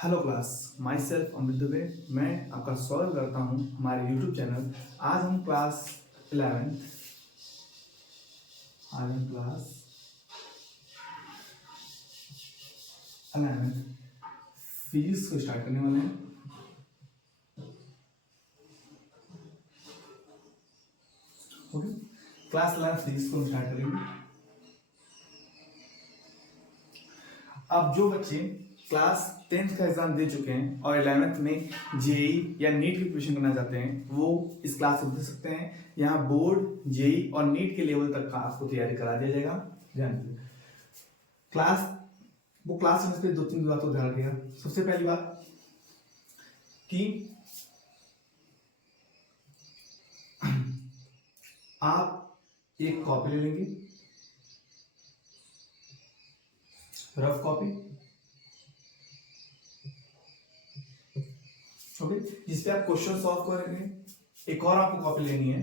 Hello class, my self अमृत दुबे। मैं आपका स्वागत करता हूं हमारे यूट्यूब चैनल। आज हम क्लास 11 फिजिक्स को स्टार्ट करने वाले हैं। ओके, क्लास 11 फिजिक्स को हम स्टार्ट करेंगे। अब जो बच्चे क्लास 10th का एग्जाम दे चुके हैं और 11th में जेई या नीट की प्रिपरेशन करना चाहते हैं वो इस क्लास से दे सकते हैं। यहाँ बोर्ड, जेई और नीट के लेवल तक का आपको तैयारी करा दिया जाएगा। ध्यान दीजिए, क्लास में से 2-3 बातों को ध्यान रखिएगा। सबसे पहली बात कि आप एक कॉपी ले लेंगे, रफ कॉपी, ओके, जिसपे आप क्वेश्चन सॉल्व करेंगे। एक और आपको कॉपी लेनी है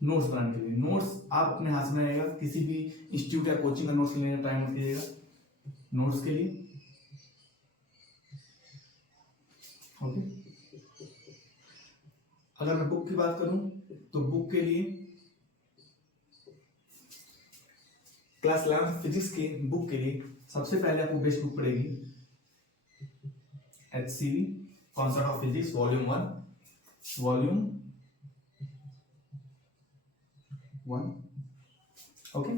नोट्स बनाने के लिए। नोट्स आप अपने हाथ में रहेगा, किसी भी इंस्टीट्यूट या कोचिंग का नोट्स लेने का ट्राई मत कीजिएगा। नोट्स के लिए ओके। अगर मैं बुक की बात करूं तो बुक के लिए क्लास 11 फिजिक्स के बुक के लिए सबसे पहले आपको बेस्ट बुक पड़ेगी HCV concept of physics volume 1 okay.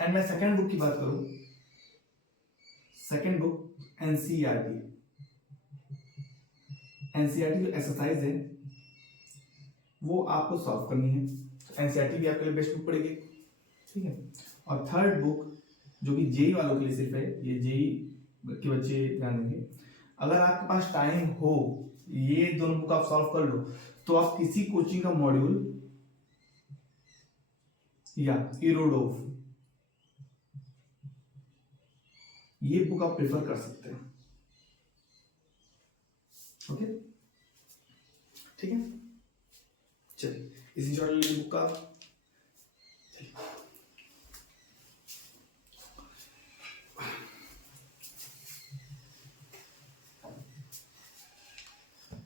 And मैं सेकेंड बुक की बात करूं, सेकेंड बुक एनसीईआरटी जो एक्सरसाइज है वो आपको सॉल्व करनी है। एनसीईआरटी भी आपके लिए बेस्ट बुक पड़ेगी, ठीक है। और थर्ड बुक जो कि जेई वालों के लिए सिर्फ है, ये जेई के बच्चे ध्यान देंगे। अगर आपके पास टाइम हो, ये दोनों बुक आप सॉल्व कर लो तो आप किसी कोचिंग का मॉड्यूल या इरोडोव ये बुक आप प्रेफर कर सकते हैं, ओके, ठीक है। चलिए इसी शॉर्ट बुक का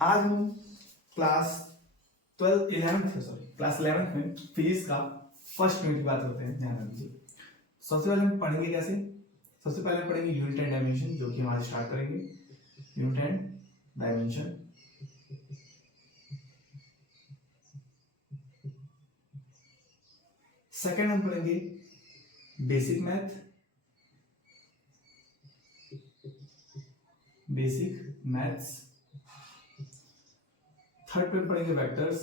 आज हम क्लास 11th में फिजिक्स का फर्स्ट यूनिट की बात करते हैं। ध्यान रखिए, सबसे पहले हम पढ़ेंगे कैसे। सबसे पहले हम पढ़ेंगे यूनिट एंड डायमेंशन, जो कि हम आज स्टार्ट करेंगे। यूनिट एंड डायमेंशन, सेकेंड हम पढ़ेंगे बेसिक मैथ्स। थर्ड पे पढ़ेंगे वेक्टर्स।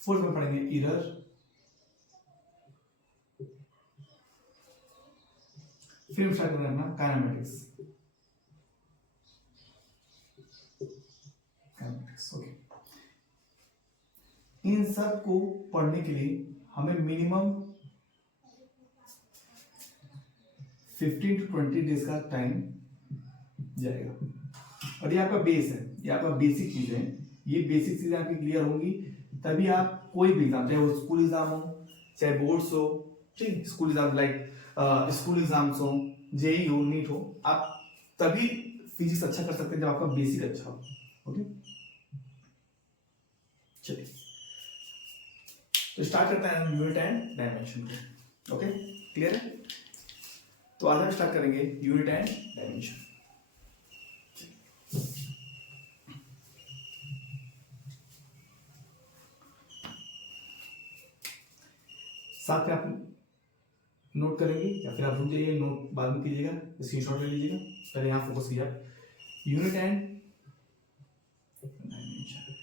फोर्थ में पढ़ेंगे इरर। फिर स्टार्ट करेंगे अपना काइनेमेटिक्स, ओके। इन सब को पढ़ने के लिए हमें मिनिमम 15 to 20 डेज का टाइम जाएगा। और ये आपका बेस है, ये आपका बेसिक चीज है। ये बेसिक चीजें आपकी क्लियर होंगी तभी आप कोई भी एग्जाम, चाहे वो स्कूल एग्जाम हो, चाहे बोर्ड्स हो, ठीक, school exam like school exams हो, जेई हो, नीट हो, आप तभी फिजिक्स अच्छा कर सकते हैं जब आपका बेसिक अच्छा हो, ओके। चलिए तो स्टार्ट करते हैं यूनिट एंड डायमेंशन को, ओके, क्लियर है। तो आज हम स्टार्ट करेंगे यूनिट एंड डायमेंशन। साथ में आप नोट करेंगे या फिर आप रुक जाइए, नोट बाद में कीजिएगा, स्क्रीनशॉट ले लीजिएगा। पहले यहाँ फोकस कीजिए यूनिट एंड डायमेंशन।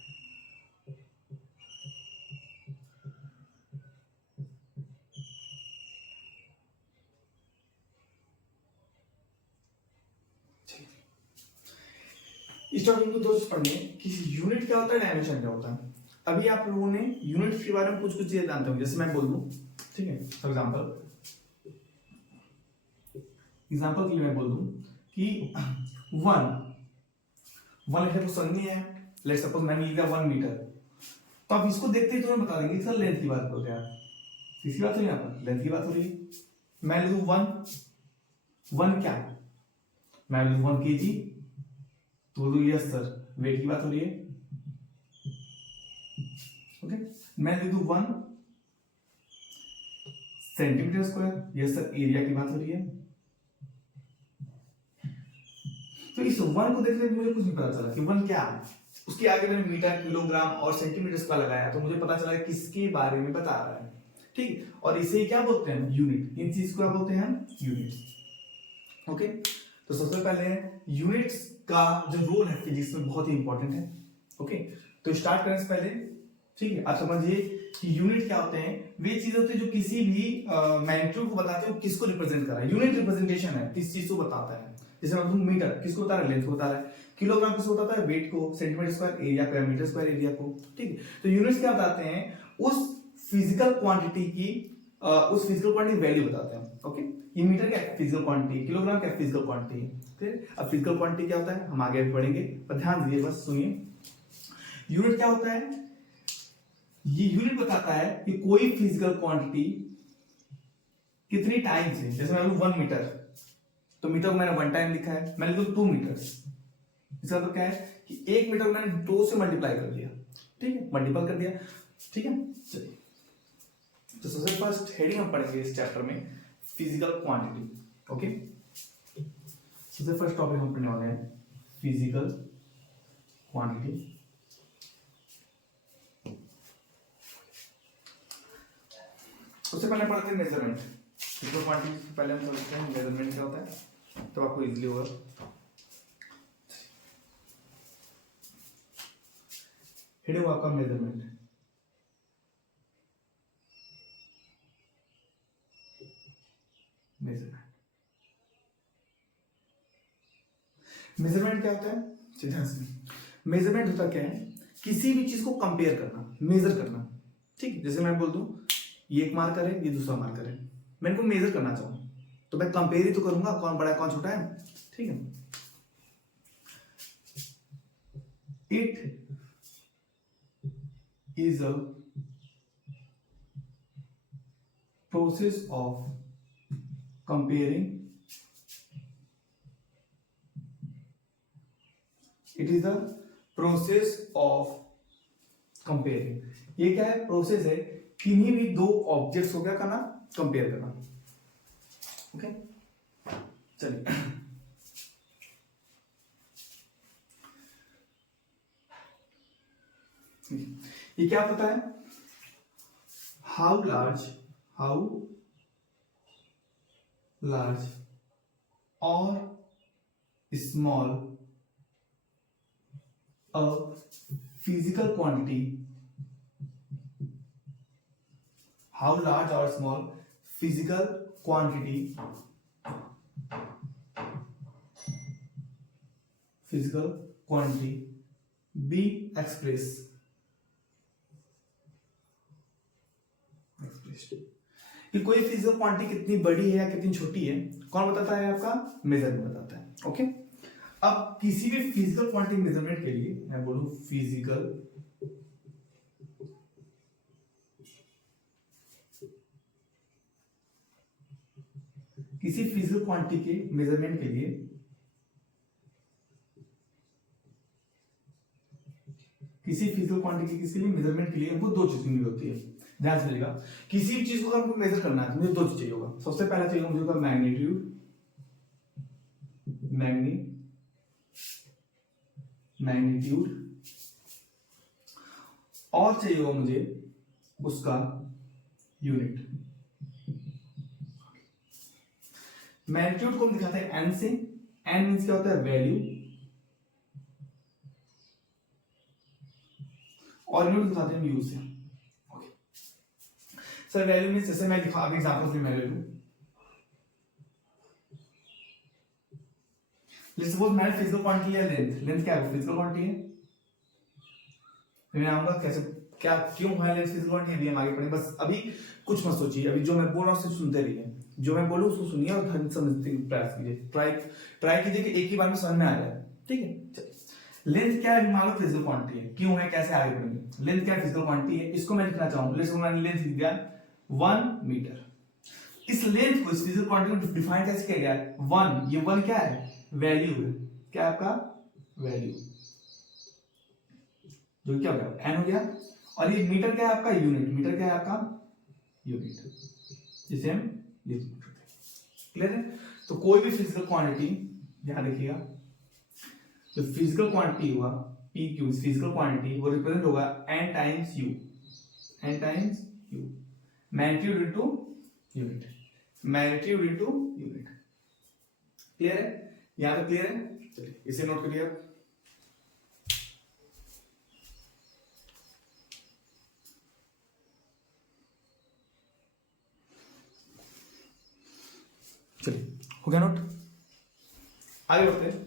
इस टॉपिक को दोस्त पढ़ने कि यूनिट क्या होता है, डायमेंशन क्या होता है। अभी आप लोगों ने यूनिट के बारे में कुछ चीजें जानते होंगे। जैसे मैं बोल दूं, ठीक है, फॉर एग्जांपल के लिए मैं बोल दूं कि 1 मीटर को समझनी है। लेट्स सपोज मैंने लिखा 1 मीटर, तो आप इसको देखते ही तुम्हें बता देंगे सर लेंथ की बात करो क्या, किसी बात हो रही है, यहाँ पर लेंथ की बात हो रही है। मैं लिखूं 1 क्या, मैं लिखूं 1 kg, तो बोलूं यस सर वेट की बात हो रही है। ओके, मैं लिख दूं 1 centimetre square, yes sir area की बात हो रही है। तो इस 1 को देखने में मुझे कुछ नहीं पता चला कि 1 क्या है। उसके आगे मैंने मीटर, किलोग्राम और सेंटीमीटर का लगाया, तो मुझे पता चला किसके बारे में बता रहा है। ठीक, और इसे क्या बोलते हैं, यूनिट। इन चीज को क्या बोलते हैं, यूनिट। ओके, तो सबसे पहले यूनिट्स का जो रोल है फिजिक्स में बहुत ही इंपॉर्टेंट है। ओके, तो स्टार्ट करने से पहले, ठीक है, आप समझिए कि यूनिट क्या होते हैं। वे चीज होते हैं जो किसी भी मैग्नीट्यूड को बताते हैं, वो किसको रिप्रेजेंट कर रहा है। यूनिट रिप्रेजेंटेशन है, किस चीज को बताता है। जैसे मैं मीटर किसको बता रहा है, लेंथ को बता रहा है। किलोग्राम किसको बताता है, वेट को। सेंटीमीटर स्क्वायर एरिया को, मीटर स्क्वायर एरिया को। ठीक है, तो यूनिट्स क्या बताते हैं, उस फिजिकल क्वांटिटी की उस फिजिकल क्वांटिटी वैल्यू बताते हैं। ओके, ये मीटर क्या है, फिजिकल क्वांटिटी, किलोग्राम क्या है, फिजिकल क्वांटिटी है। ठीक, अब फिजिकल क्वांटिटी क्या होता है हम आगे भी पढ़ेंगे, पर ध्यान दीजिए, बस सुनिए। यूनिट क्या होता है, ये यूनिट बताता है कि कोई फिजिकल क्वांटिटी कितनी टाइम्स है। जैसे मैं 1 मीटर, तो मीटर को मैंने 1 टाइम लिखा है, मैंने लिखा 2 मीटर। इसका मतलब क्या है कि 1 मीटर को मैंने 2 से मल्टीप्लाई कर दिया। ठीक है, मल्टीपल कर दिया। ठीक है, चलिए, तो सबसे फर्स्ट हेडिंग हम पढ़ेंगे इस चैप्टर में, फिजिकल क्वांटिटी। ओके, सबसे फर्स्ट टॉपिक हम पढ़ने वाले हैं फिजिकल क्वांटिटी। उससे पहले पढ़ते हैं मेजरमेंट। फिजिकल क्वांटिटी से पहले हम समझते हैं मेजरमेंट क्या होता है, तो आपको इजीली होगा। हेडिंग आपका मेजरमेंट। मेजरमेंट क्या होता है, ध्यान से। मेजरमेंट होता क्या है, किसी भी चीज को कंपेयर करना, मेजर करना। ठीक, जैसे मैं बोल दूं ये एक मार्कर है, ये दूसरा मार्कर है, मैं इनको मेजर करना चाहूं, तो मैं कंपेयर ही तो करूंगा, कौन बड़ा है कौन छोटा है। ठीक है, it is a process of comparing, it is the process of comparing. ये क्या है, प्रोसेस है किन्हीं भी दो ऑब्जेक्ट्स को क्या करना, कंपेयर करना। ओके, चलिए, ये क्या पता है, हाउ लार्ज और small a physical quantity, how large और small physical quantity be expressed, कि कोई फिजिकल क्वांटिटी कितनी बड़ी है या कितनी छोटी है, कौन बताता है, आपका मेजरमेंट बताता है। ओके, अब किसी भी फिजिकल क्वांटिटी मेजरमेंट के लिए मैं बोलूं फिजिकल किसी फिजिकल क्वांटिटी के मेजरमेंट के लिए किसी फिजिकल क्वांटिटी किसी भी मेजरमेंट के लिए हमको दो चीज नीड होती है। ध्यान से लीजिएगा, किसी भी चीज को हमको मेजर करना है तो मुझे दो चीज चाहिए होगा। सबसे पहला चाहिए मुझे होगा मैग्नीट्यूड, और चाहिए होगा मुझे उसका यूनिट। मैग्नीट्यूड को हम दिखाते हैं एन से, एन मींस क्या होता है, वैल्यू, और यूनिट दिखाते हैं यू से। ओके सर, वैल्यू मींस जैसे मैं दिखा, अभी एग्जांपल से मैं ले लूं, लेट्स सपोज मैंने फिजिकल क्वांटिटी लिया लेंथ। लेंथ क्या है, फिजिकल क्वांटिटी है। मैं आऊंगा कैसे, क्या क्यों है लेंथ फिजिकल क्वांटिटी, अभी हम आगे पढ़ेंगे। बस अभी कुछ मत सोचिए, अभी जो मैं बोल रहा हूं सिर्फ सुनते रहिए, जो मैं बोलूं उसको सुनिए और ध्यान से समझने की प्रयास कीजिए। ट्राई कीजिए कि एक ही बार में समझ में आ जाए। ठीक है, चलिए, लेंथ क्या है, मान लो फिजिकल क्वांटिटी है, क्यों है, कैसे आगे बढ़ेंगे। लेंथ क्या है, फिजिकल क्वांटिटी है, इसको मैं लिखना चाहूंगा। लेट्स मैं लेंथ लिख दिया 1 मीटर। इस लेंथ को, इस फिजिकल क्वांटिटी को डिफाइन कैसे किया गया है? 1, ये 1 क्या है? वैल्यू है। क्या है आपका? वैल्यू, जो क्या हो गया? n हो गया। और ये मीटर क्या है आपका? यूनिट। मीटर क्या है आपका? यूनिट, जिसे हम लिख सकते हैं। क्लियर है? तो कोई भी फिजिकल क्वांटिटी, ध्यान रखिएगा, जो फिजिकल क्वांटिटी हुआ पी क्यू, फिजिकल क्वांटिटी, वो रिप्रेजेंट होगा n times you, n times you, magnitude into unit, magnitude into unit. Clear है? यहां तक क्लियर है? चलिए इसे नोट करिए आप। चलिए हो गया नोट, आगे बढ़ते हैं।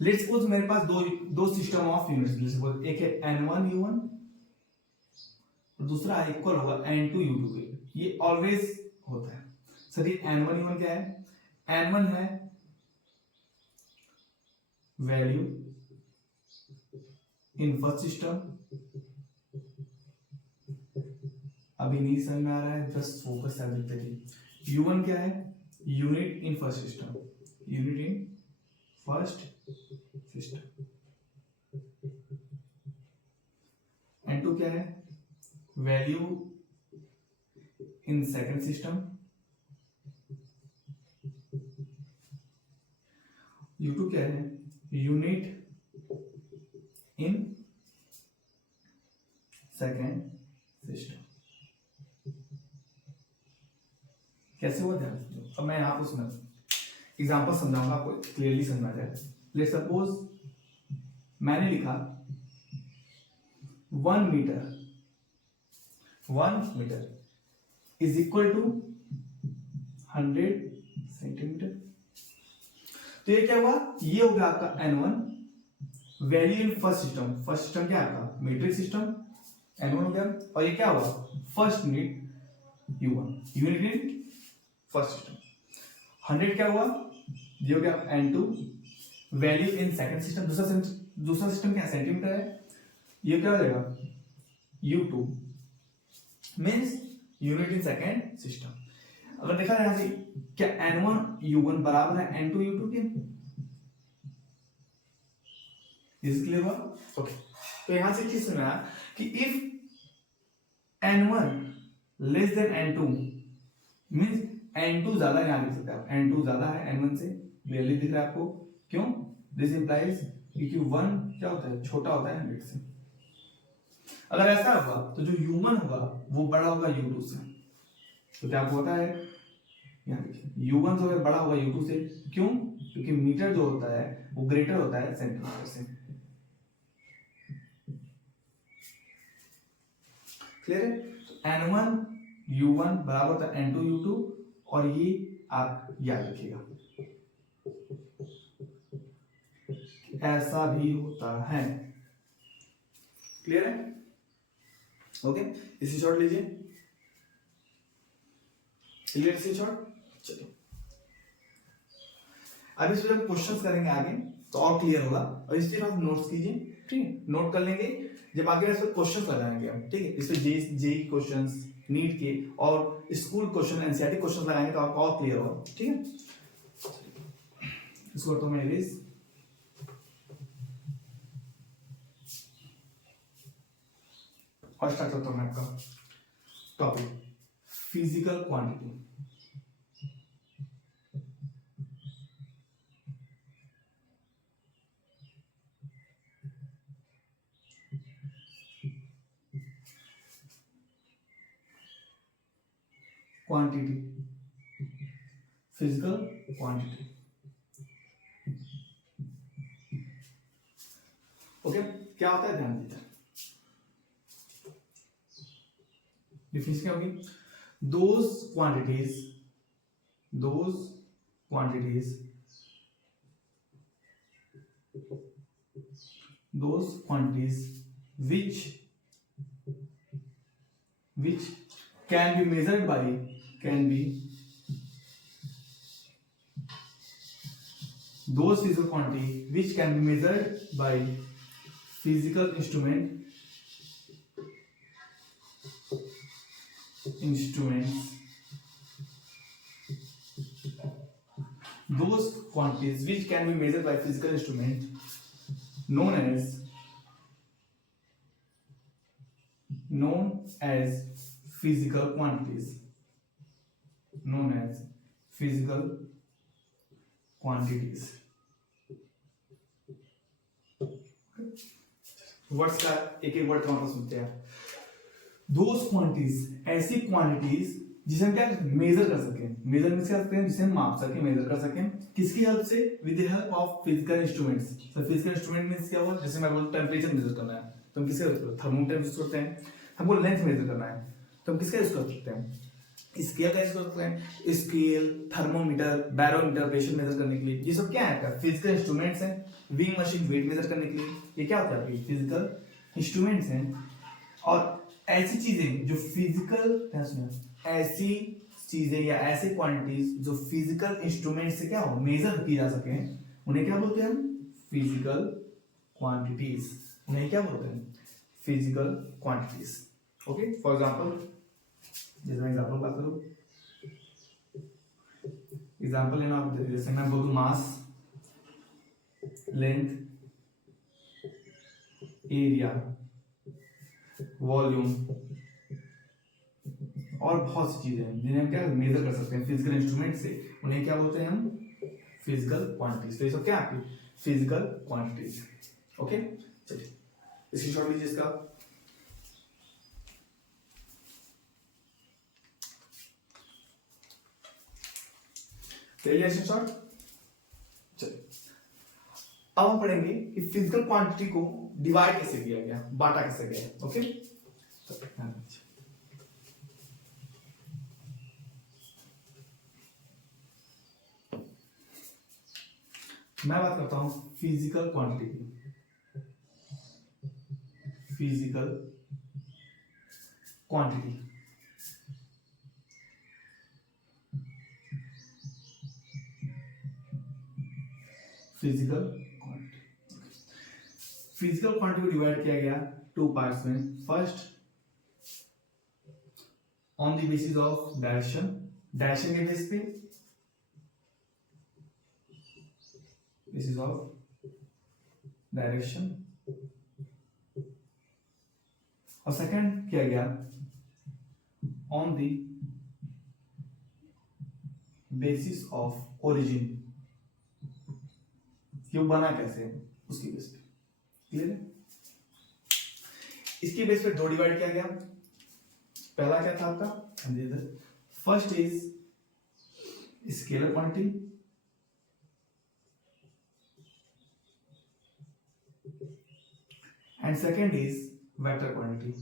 लेट्स सपोज मेरे पास दो सिस्टम ऑफ यूनिट्स, जैसे सपोज एक है n1 u1 और दूसरा इक्वल होगा n2 u2 के। ये ऑलवेज होता है सर। ये n1 u1 क्या है? n1 है वैल्यू इन फर्स्ट सिस्टम, अभी नहीं समझ में आ रहा है, जस्ट फोकस कर देते हैं। u1 क्या है? Unit in first system, unit in first system. n2 क्या है? Value in second system. u2 क्या है? Unit in second system. कैसे हुआ ध्यान से? अब मैं यहां पर उसमें एग्जांपल समझाऊंगा, आपको क्लियरली समझ जाए। लेट्स सपोज मैंने लिखा 1 metre, 1 metre is equal to 100 centimetre. तो ये क्या हुआ? ये हो गया आपका n1, value in first system. First system क्या है आपका? मीट्रिक सिस्टम, n1 हो गया। और ये क्या हुआ? First unit u1, unit in first system. 100 क्या हुआ? ये हो गया n2, value in second system. दूसरा सिस्टम क्या है? सेंटीमीटर है। ये क्या हो जाएगा? u2 means unit in second system. अगर देखा यहां से, क्या n1 u1 बराबर है n2 u2 के? इज क्लियर हुआ? ओके। तो यहां से चीज सुना कि if n1 less than n2 means n2 ज्यादा, यहां लिख सकते हैं आप, n2 ज्यादा है n1 से। क्लियरली दिख रहा है आपको? क्यों? दिस इंप्लाइज क्योंकि 1 क्या होता है? छोटा होता है 100 से। अगर ऐसा होगा तो जो u1 होगा वो बड़ा होगा u2 से। तो क्या आपको पता है? यहाँ देखिए u1 जो है बड़ा होगा u2 से। क्यों? क्योंकि मीटर जो होता है वो ग्रेटर होता है सेंटीमीटर से। क्लियर है? तो n1 u1 बराबर होता है n2 u2, और ये आप याद रखिएगा, ऐसा भी होता है। क्लियर है? ओके, इसी शॉर्ट लीजिए। क्लियर इसी शॉर्ट? चलिए अब इस पर क्वेश्चंस करेंगे आगे तो और क्लियर होगा। और इसके बाद नोट्स कीजिए, ठीक है? नोट कर लेंगे, जब आगे इस पर क्वेश्चंस लगाएंगे हम, ठीक है? इस पे जेई क्वेश्चंस, नीट के और स्कूल क्वेश्चन, एनसीईआरटी क्वेश्चंस लगाएंगे तो आपको और क्लियर होगा, ठीक है? इसको तो मैं इरेज और स्टार्ट करता हूं मैं आपका topic physical quantity. Quantity, physical quantity. Okay, क्या होता है ध्यान दीजिए। डिफिनेशन क्या होगी? those quantities which can be measured by those physical quantity which can be measured by physical instruments, those quantities which can be measured by physical instrument known as physical quantities, known as physical quantities. Words का एक एक word का मतलब सुनते हैं। Those quantities, ऐसी quantities जिसे हम क्या मेजर कर सकें, मेजर में क्या करते हैं, जिसे हम माप सकें, मेजर कर सकें, किसकी हेल्प से, with the help of physical instruments. तो फिजिकल इंस्ट्रूमेंट मींस क्या हुआ, जैसे मैं बोलूं टेंपरेचर मेजर करना है तो हम किसका यूज करते हैं, थर्मोमीटर यूज करते हैं। हमको लेंथ मेजर करना है तो हम किसका यूज कर सकते हैं, स्केल का यूज कर सकते हैं। Scale, thermometer, barometer pressure measure करने के लिए, ये सब क्या है, फिजिकल इंस्ट्रूमेंट्स हैं। विंग मशीन वेट मेजर करने के लिए, ये क्या होता है, फिजिकल इंस्ट्रूमेंट्स हैं। और ऐसी चीजें जो फिजिकल, ऐसी चीजें या ऐसी क्वांटिटीज जो फिजिकल इंस्ट्रूमेंट से क्या हो, मेजर की जा सके, उन्हें क्या बोलते हैं हम, फिजिकल क्वांटिटीज। उन्हें क्या बोलते हैं, physical quantities. Okay, for example, जैसे मैं एग्जांपल बात करूं, एग्जांपल लेना आप, जैसे मैं बोलूं मास, लेंथ, एरिया, वॉल्यूम और बहुत सी चीजें हैं जिन्हें हम क्या मेजर कर सकते हैं फिजिकल इंस्ट्रूमेंट से, उन्हें क्या बोलते हैं हम, फिजिकल क्वांटिटीज। तो ये सब क्या आपकी फिजिकल क्वांटिटीज। ओके, चलिए इसकी शॉर्ट लीजिए इसका। शॉर्ट, चलिए अब हम पढ़ेंगे कि फिजिकल क्वांटिटी को डिवाइड कैसे किया गया, बांटा कैसे गया। ओके, मैं बात करता हूं फिजिकल क्वांटिटी की। फिजिकल क्वांटिटी, फिजिकल क्वांटिटी को डिवाइड किया गया टू पार्ट्स में। First, on the basis of direction, direction के बेस पे, बेसिस ऑफ डायरेक्शन। और सेकंड किया गया on the basis of origin, क्यों बना कैसे है उसकी बेस पे। क्लियर है, इसके बेस पे दो डिवाइड किया गया। पहला क्या था आपका, first is scalar quantity, and second is vector quantity.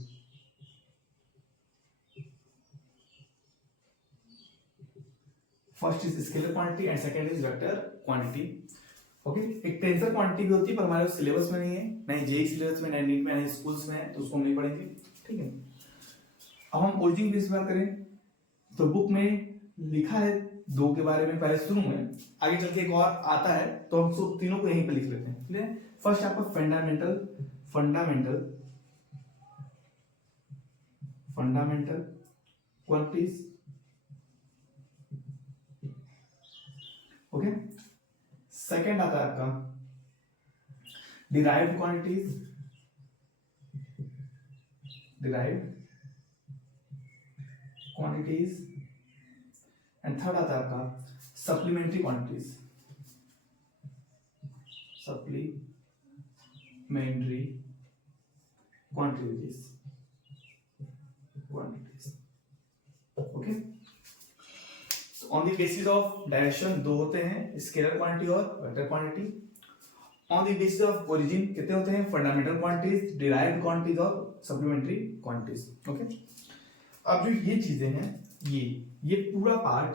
First is scalar quantity and second is vector quantity. Okay, एक टेंसर क्वांटिटी भी होती है पर हमारे सिलेबस में नहीं है, नहीं जेईई सिलेबस में, नहीं नीट में, नहीं स्कूल्स में है, तो उसको हम नहीं पढ़ेंगे। ठीक है, अब हम ओरिजिन बेस बात करें तो बुक में लिखा है दो के बारे में पहले शुरू में, आगे चल के एक और आता है तो हम तीनों को यहीं पे लिख लेते हैं। क्लियर, फर्स्ट आपका फंडामेंटल क्वांटिटीज। ओके, सेकेंड आता है आपका डिराइव्ड क्वांटिटीज, एंड थर्ड आता है आपका supplementary quantities, okay. On the basis of direction दो होते हैं, स्केलर क्वांटिटी और vector quantity. On the basis of origin कितने होते हैं, फंडामेंटल क्वांटिटीज, डिराइव्ड क्वांटिटीज और सप्लीमेंट्री क्वांटिटीज। ओके, अब जो ये चीजें हैं, ये पूरा पार्ट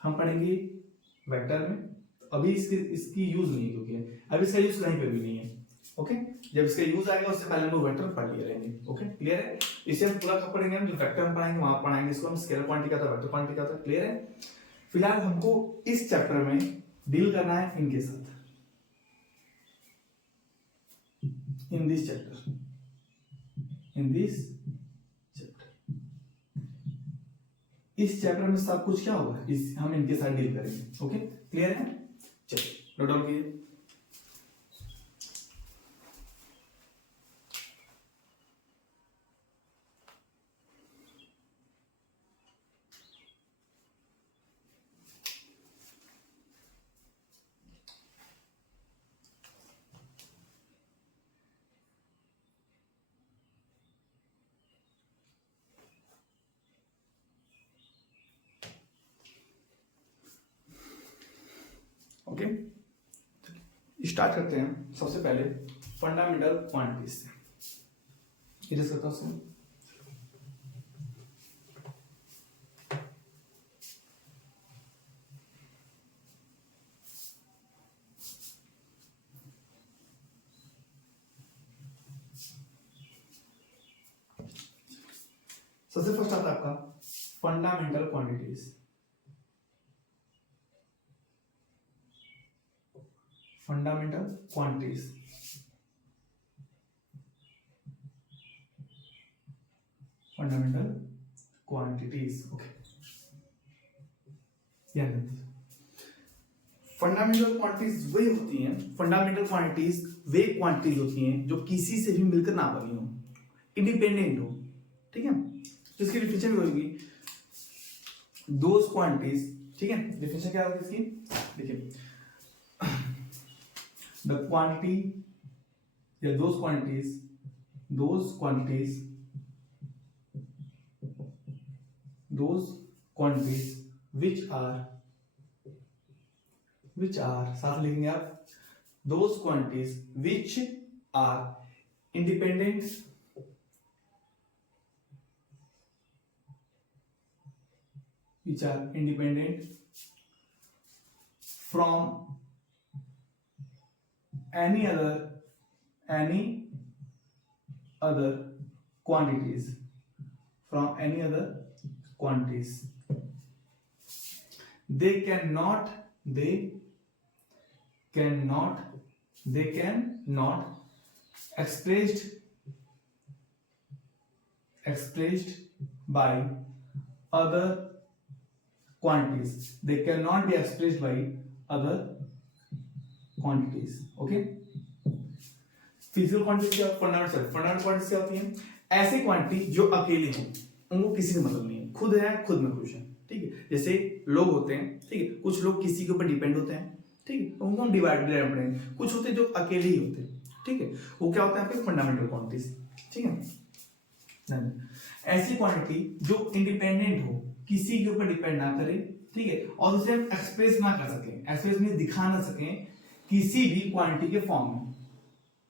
हम पढ़ेंगे वेक्टर में। अभी इसकी यूज नहीं है, क्योंकि अभी इसका यूज कहीं पे भी नहीं है। ओके, जब इसका यूज आएगा उससे पहले हम लोग वेक्टर पढ़ लिए रहेंगे। ओके, क्लियर है, इसे हम पूरा कब पढ़ेंगे, हम जो वेक्टर में पढ़ाएंगे वहां पढ़ाएंगे इसको हम स्केलर क्वांटिटी का था, वेक्टर क्वांटिटी का था। क्लियर है, फिलहाल हमको इस चैप्टर में डील करना है इनके साथ in this chapter, in this chapter. इस चैप्टर में सब कुछ क्या होगा, इस हम इनके साथ डील करेंगे। ओके, क्लियर है? चलिए नोट डाउन कीजिए। ओके, स्टार्ट करते हैं सबसे पहले फंडामेंटल क्वांटिटीज से। इरेज करता हूं। सबसे फर्स्ट आता है आपका fundamental quantities. Fundamental quantities, fundamental quantities. Okay, fundamental quantities वही होती हैं, फंडामेंटल क्वांटिटीज वे क्वांटिटीज होती हैं जो किसी से भी मिलकर ना बनी हो, इंडिपेंडेंट हो। ठीक है, इसकी डिफिनेशन होगी दोज क्वांटिटीज। ठीक है, डिफिनेशन क्या होगी इसकी, देखिए the quantity या those quantities which are साथ लिखेंगे आप, those quantities which are independent from any other quantities, they cannot expressed by other quantities, they cannot be expressed by other quantities। Okay, physical quantity क्या, fundamental quantity क्या होती हैं, ऐसे quantity जो अकेले हैं, उनको किसी से मतलब नहीं है, खुद है, खुद में खुश है। ठीक है, जैसे लोग होते हैं, ठीक है, कुछ लोग किसी के ऊपर डिपेंड होते हैं, ठीक है, उनको हम डिवाइड पड़ेंगे। कुछ होते हैं जो अकेले ही होते हैं, ठीक है, वो क्या होता है आपके फंडामेंटल क्वांटिटीज। ठीक है, ऐसी क्वांटिटी जो इंडिपेंडेंट हो, किसी के ऊपर डिपेंड ना करे, ठीक है, और उसे हम एक्सप्रेस ना कर सकें, एक्सप्रेस में दिखा ना सकें किसी भी क्वांटिटी के फॉर्म में।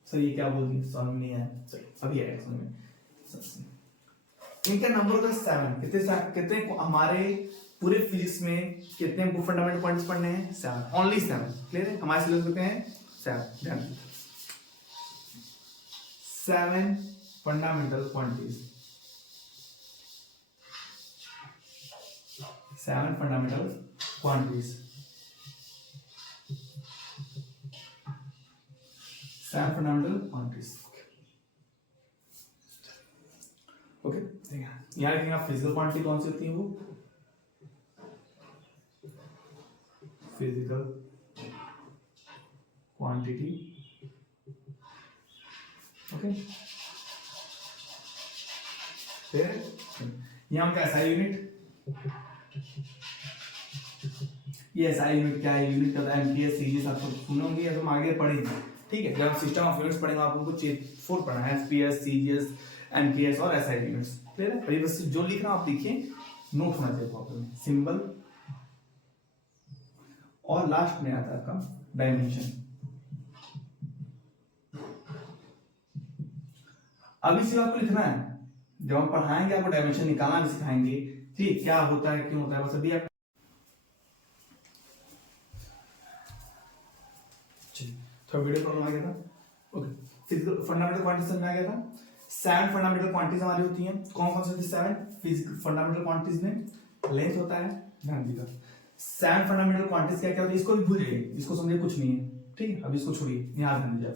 सर ये क्या बोल दिया, समझ नहीं आया, चलो अभी आएगा समझ में। इनका नंबर होता है 7। कितने हमारे पूरे फिजिक्स में कितने फंडामेंटल क्वांटिटीज पढ़ने हैं, 7, ओनली 7। क्लियर है, हमारे सिलेबस में हैं 7। ध्यान दीजिए, 7 fundamental quantities, 7 fundamental quantities, 7 fundamental quantities. Okay, यहाँ लिखेंगे आप फिजिकल क्वांटिटी कौन सी होती है, वो फिजिकल क्वांटिटी। ओके, फिर यहाँ क्या SI यूनिट, ये SI यूनिट क्या है, यूनिट का एमपीएस सीजीएस आप सुने होंगे या तुम आगे पढ़ेंगे। ठीक है, जब हम सिस्टम ऑफ यूनिट्स पढ़ेंगे आप लोगों को 4 पढ़ना है, एफपीएस, सीजीएस, एमपीएस और SI यूनिट्स। क्लियर है, पर बस जो लिखना आप लिखिए, नोट होना चाहिए प्रॉपर में, सिंबल, और लास्ट में आता है आपका डायमेंशन। अभी सिर्फ आपको लिखना है, जब हम पढ़ाएंगे आपको डायमेंशन निकालना भी सिखाएंगे, ठीक, क्या होता है, क्यों होता है, बस अभी आप तो वीडियो प्रॉब्लम आ गया था। ओके, फिजिकल फंडामेंटल क्वांटिटीज में आ गया था। 7 फंडामेंटल क्वांटिटीज हमारी होती हैं, कौन कौन सी होती है 7 फिजिकल फंडामेंटल क्वांटिटीज में, लेंथ होता है, ध्यान दीजिएगा, 7 फंडामेंटल क्वांटिटीज क्या क्या होती है, इसको भी भूल जाइए, इसको समझिए कुछ नहीं है, ठीक है। अब इसको छोड़िए, यहाँ ध्यान दीजिए।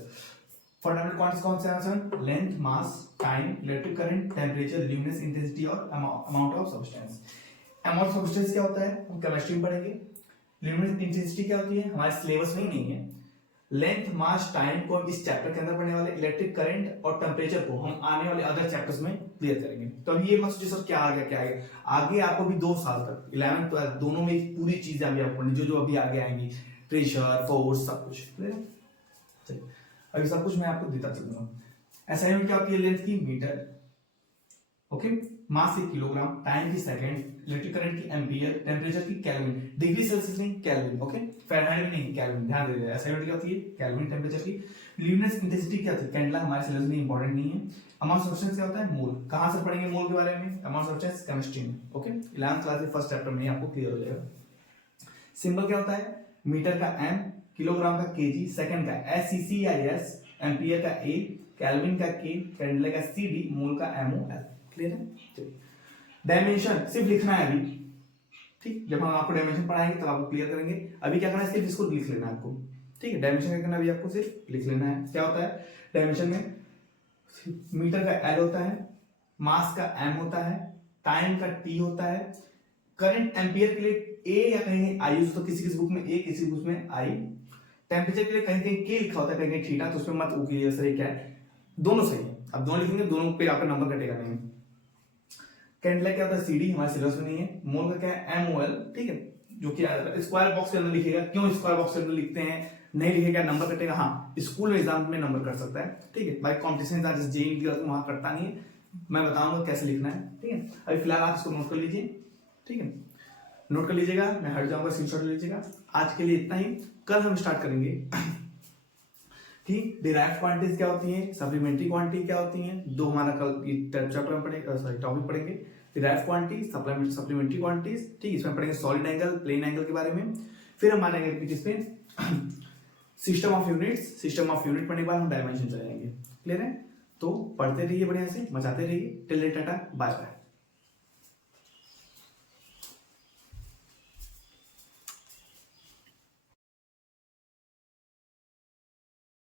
फंडामेंटल क्वांटिटीज कौन से हैं? Length, mass, time, electric current, temperature, luminous intensity और amount of substance. Amount of substance क्या होता है, हम केमिस्ट्री में पढ़ेंगे। ल्यूमिनेस इंटेंसिटी क्या होती है, हमारे सिलेबस में ही नहीं है। लेंथ, मास, टाइम को इस चैप्टर के अंदर पढ़ने वाले, इलेक्ट्रिक करंट और टेम्परेचर को हम आने वाले अदर चैप्टर्स में क्लियर करेंगे। तो अब ये मत सोचिए सर क्या आ गया क्या आ गया, आगे आपको भी 2 साल तक 11th 12th दोनों में पूरी चीजें अभी आपको जो जो अभी आगे आएंगी, प्रेशर, फोर्स, सब कुछ क्लियर है। चलिए अभी सब कुछ मैं आपको देता चलूंगा। असाइनमेंट क्या होती है, लेंथ की मीटर, ओके, मास की किलोग्राम, टाइम की सेकंड, इलेक्ट्रिक करंट की एम्पियर, टेम्परेचर की केल्विन, डिग्री सेल्सियस नहीं केल्विन, ओके, फ़ारेनहाइट में नहीं केल्विन, ध्यान दीजिए। असाइनमेंट क्या होती है, केल्विन, टेम्परेचर की। ल्यूमिनेस इंटेंसिटी क्या होती है, कैंडला, हमारे सिलेबस में इंपॉर्टेंट नहीं है। अमाउंट ऑफ सब्सटेंस क्या होता है, मोल, कहां से पढ़ेंगे मोल के बारे में, अमाउंट ऑफ सब्सटेंस केमिस्ट्री में, ओके, 11th क्लास के फर्स्ट चैप्टर में आपको क्लियर हो जाएगा। सिंबल क्या होता है, मीटर का एम, किलोग्राम का केजी, सेकंड का SCCIS, एम्पियर का A, केल्विन का K, कैंडला का CD, मोल का MOL, क्लियर है। डायमेंशन सिर्फ लिखना है अभी, ठीक, जब हम आपको डायमेंशन पढ़ाएंगे तब आपको क्लियर करेंगे। अभी क्या करना है, सिर्फ इसको लिख लेना है आपको, ठीक है। डायमेंशन क्या करना है, अभी आपको सिर्फ लिख लेना है। क्या होता है डायमेंशन में, मीटर का L होता है, मास का M होता है, टाइम का T होता है, करंट एम्पियर के लिए A या कहीं I यूज, तो किसी किसी बुक में A, किसी बुक में I, टेम्परेचर के लिए कहीं कहीं K लिखा होता है, कहीं कहीं थीटा, तो उसमें मत ओके सर क्या है, दोनों सही है। अब दोनों लिखेंगे, दोनों पे आपका नंबर कटेगा नहीं। कैंडला क्या होता है, CD, हमारे सिलेबस में नहीं है। मोल का क्या है, MOL, ठीक है, जो कि स्क्वायर बॉक्स के अंदर लिखेगा। क्यों स्क्वायर बॉक्स के अंदर लिखते हैं, नहीं लिखेगा नंबर कटेगा, हाँ स्कूल में एग्जाम में नंबर कट सकता है, ठीक है। बाई कॉम्पिटिशन एग्जाम जेईई वहां कटता नहीं है, मैं बताऊंगा कैसे लिखना है, ठीक है। अभी फिलहाल आप इसको नोट कर लीजिए, ठीक है, नोट कर लीजिएगा, मैं हट जाऊंगा, स्क्रीनशॉट ले लीजिएगा। आज के लिए इतना ही, कल हम स्टार्ट करेंगे कि डिराइव्ड क्वांटिटीज क्या होती हैं, सप्लीमेंट्री क्वांटिटी क्या होती हैं, दो हमारा कल चैप्टर में पढ़ेंगे, सॉरी टॉपिक पढ़ेंगे, डिराइव्ड क्वांटिटी, सप्लीमेंट्री क्वांटिटीज, ठीक, इसमें पढ़ेंगे सॉलिड एंगल, प्लेन एंगल के बारे में। फिर हम आ जाएंगे किस पे, system of units, system of unit पढ़ने के बाद हम डायमेंशन चले जाएंगे, क्लियर है। तो पढ़ते रहिए बढ़िया से, मचाते रहिए, टिल टाटा, बाय बाय।